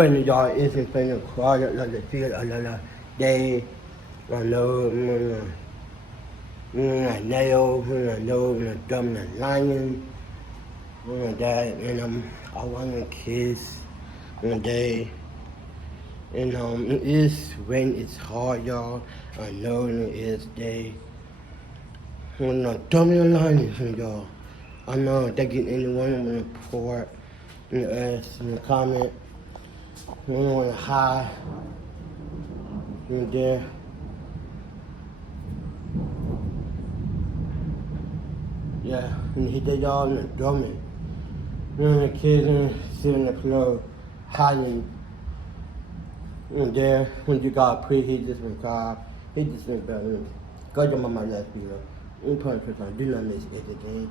When y'all isn't finna cry, like the feel another day, I know, nail, I know, dumb, the lion, that, and I want to kiss one day. And it is when it's hard, y'all. I know it is day. When I dumb the lion, y'all. I know they get anyone in the report, in the earth, in the comment. We don't want to hide in there. Yeah, and he did y'all in the drumming. The kids sitting in the floor, hiding in there. When you got pre, he just been caught. He just been better. Go to my last video. In point for time, do not miss anything.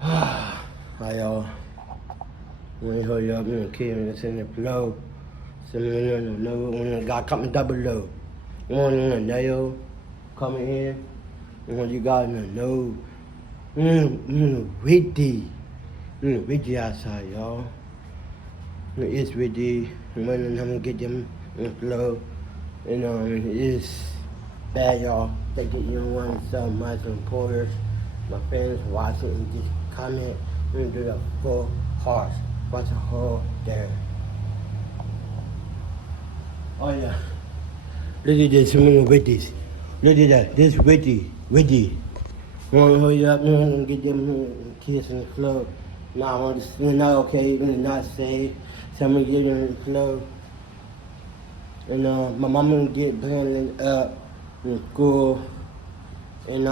Hi y'all. When you hurry up, the kids in the floor. When the guy coming double low. One in the nail coming in. And when you got in the nose. Ready outside, y'all. It's ready. When I'm gonna get them in the flow. And it's bad, y'all. Thank you, everyone so much. Supporters, my friends watching, and just comment. We're gonna do the full hearts. Watch the whole there. Oh yeah. Look at this, I'm gonna with this. Look at that, this ready. Wanna hurry up and get them kids in the flow. Nah, they're not okay, they're not safe. So I'm gonna get them in the flow. And my mom gonna get planning up in school. And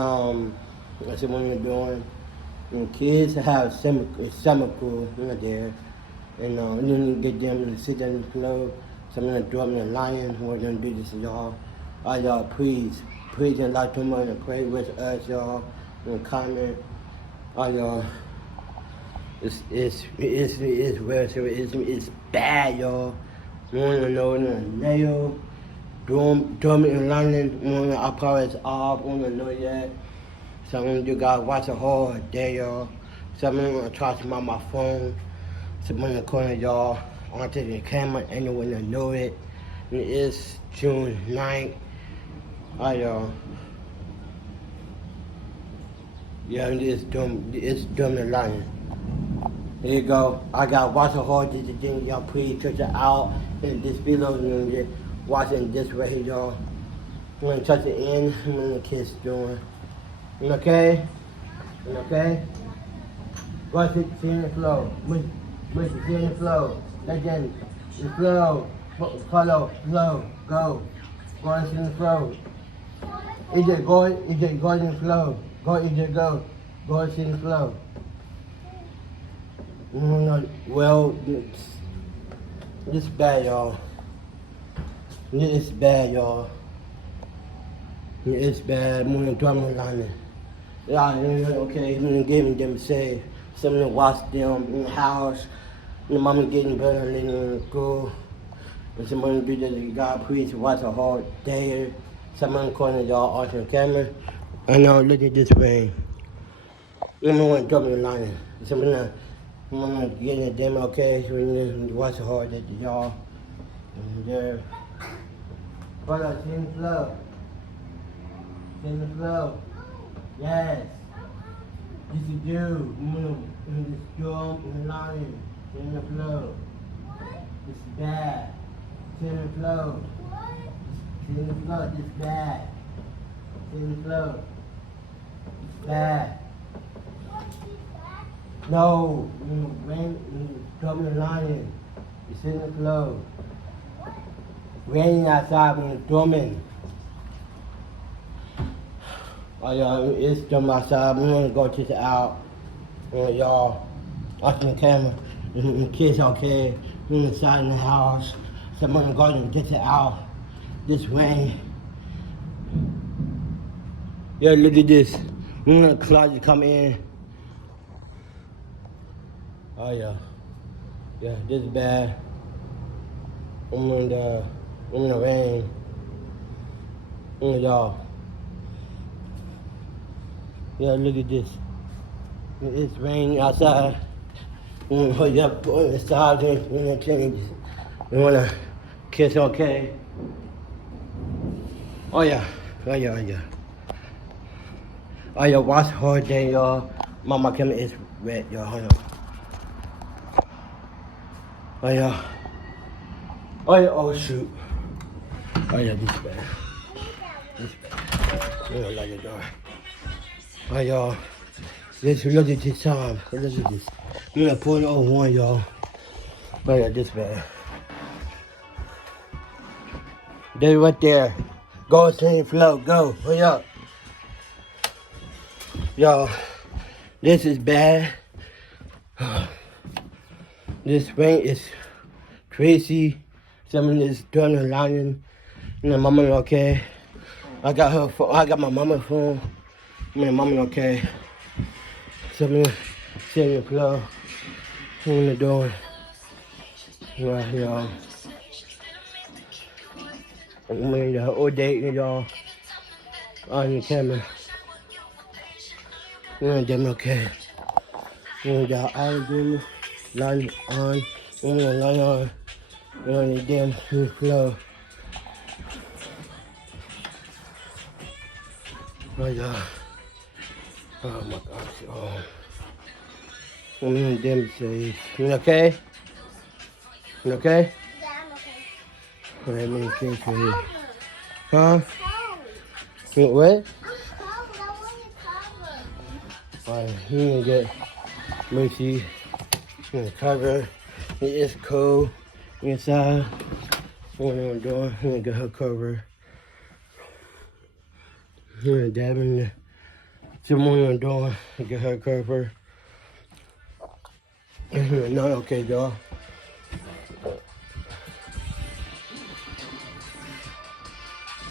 that's what we're doing. And kids have summer school there. And then get them to sit in the flow. So I'm gonna do up in the lion. We're gonna do this, y'all. All y'all, please and like to money and pray with us, y'all. And comment. All y'all. It's bad, y'all. You wanna know the nail, dormant in London. I probably it's off. Wanna know that. So I'm gonna do guys watch the whole day, y'all. So I'm gonna try to my phone. So I'm gonna call y'all onto the camera. Anyone that know it. And it is June 9th. Alright, y'all. Yeah, it's dumb the lion. Here you go. I got watch the whole this thing, y'all. Please check it out. And this video, and just watching this right here, y'all. I'm gonna touch it in. I'm gonna kiss doing. Okay? Watch it, see in the flow. Wait, see in the flow. Again, the flow. Follow, flow, go. Go and see in the flow. EJ, go in the flow. Go, EJ, go. Go and see in the flow. Well, it's bad, y'all. It's bad, y'all. It's bad. I'm gonna drum the line. Yeah, okay, I'm gonna give them say something to watch them in the house. The mama getting better than in school. And somebody do that, God preach, watch a whole day. Someone calling y'all on the camera. I know, look at this way. I'm gonna drum the line. I'm gonna get in them, okay? So we need to watch the whole day, y'all. And there. Brother, see in the flow. See in the flow. Yes. Yes, you do. In the storm, in the lion, in the flow. It's bad. See in the flow. See in the flow. It's bad. See in the flow. It's bad. No, rain, trouble the lion. It's in the flow. Raining outside when it's drumming. Oh, y'all, it's drumming outside. We're gonna go check it out. Y'all, watching the camera. The kids okay. We're inside in the house. Someone going to get it out. This rain. Yeah, look at this. We're gonna closet come in. Oh yeah. Yeah, this is bad. I'm in the rain. Y'all. Yeah, look at this. It's raining outside. Hold up on the side and change. You wanna kiss, okay? Oh yeah, oh yeah, oh yeah. Oh yeah, watch hard day, y'all. Mama camera is red, y'all. Hold on. Oh yeah. Oh yeah, oh shoot. Oh yeah, this bad. This bad. You don't like it, though. Oh y'all. Let's look at this time. Look at this. I'm gonna pull it on one, y'all. Oh yeah, this bad. There, right there. Go, sing, flow, go. Hurry up. Y'all, this is bad. This rain is crazy. Someone is doing a lion. My mama okay. I got her phone. I got my mama's phone. My mama okay. Someone sing, flow. What are you doing? Right, y'all. I'm in the old date, y'all. On the camera. Them okay. We got all of them line on. We're gonna line on. We're on the damn smooth flow. Oh yeah. Oh my gosh. Oh. I'm in the damn stage. You okay? You okay? Yeah, I'm okay. Alright, let me kiss you. Huh? You what? I'm cold. I want your cover. Alright, you gonna get Mercy. You gonna cover. It is cold inside. What I'm doing, I'm gonna get her cover. I'm gonna dab in the Simone I'm doing, get her cover. No, okay, y'all.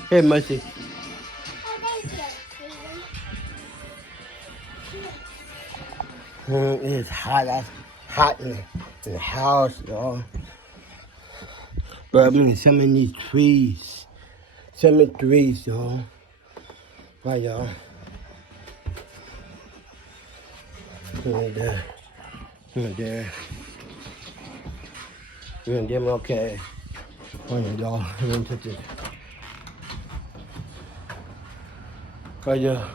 Hey, Mercy. Oh, thank you, Steven. It's hot. That's hot in the house, y'all. But I mean, some of these trees. Some of the trees, y'all. Right, y'all. Right there. Right there. Right there, okay. Right, y'all. I'm gonna touch it. Right there.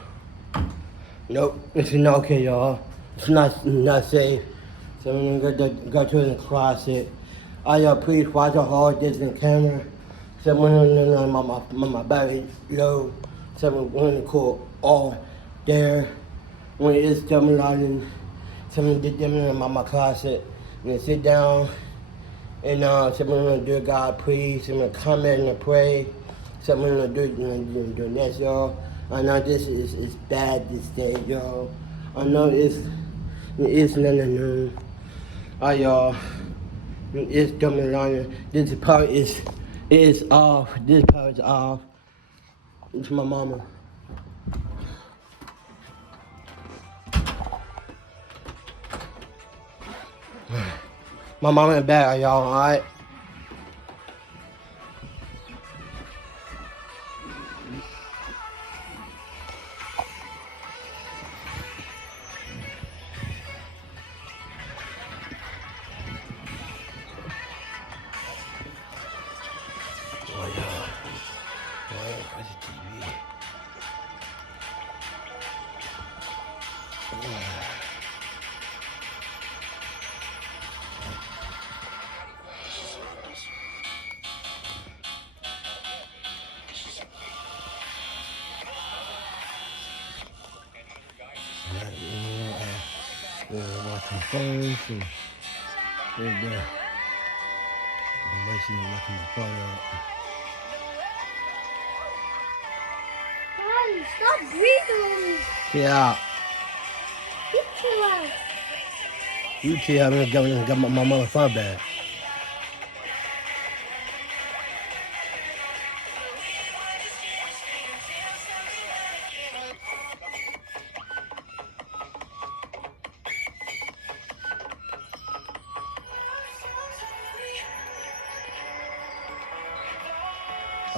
Nope, it's not okay, y'all. It's not safe. So I'm gonna go to the closet. Y'all please watch a hard distant camera. Someone my battery low. Someone want to call all there. When it's downloading, someone did them in my closet. And then sit down and someone gonna do God please. Someone comment and pray. Someone gonna do this, y'all. I know this is bad this day, y'all. I know it's nothing new. Y'all, it's coming on. This part is off. This part is off. It's my mama. My mama in bed, y'all, alright? Oh, yeah. Alright, watch the TV. Watching phones and right there. I'm washing and knocking my father out. Hey, stop breathing on me. Yeah, You chill out. you chill. I'm gonna get my mama's phone back.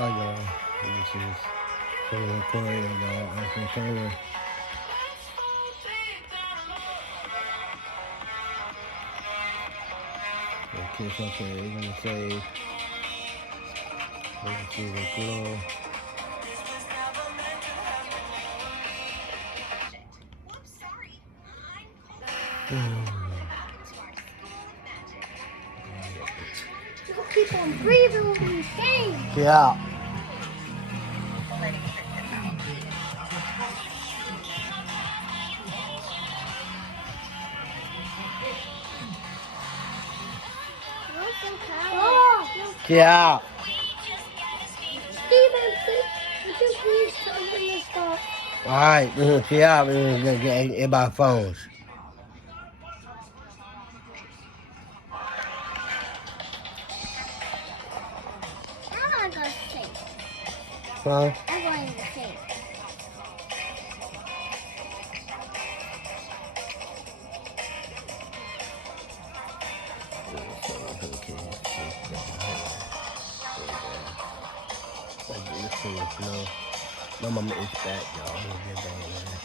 Oh, y'all. This is Taylor Corey, y'all. Anthony Taylor. it's okay. We're gonna save. Let's see the glow. You keep on breathing with these things. Yeah. Yeah. Steven, would you please tell them to stop? Alright, we're gonna see out. We're gonna get everybody phones. I'm not going to sing. Huh? I'm going to sing. My mama is back, y'all. I'm gonna get back in there.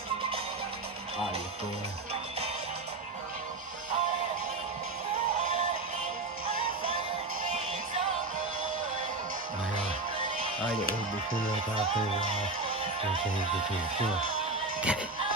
Alright, you cool. I didn't eat the food like I put it on.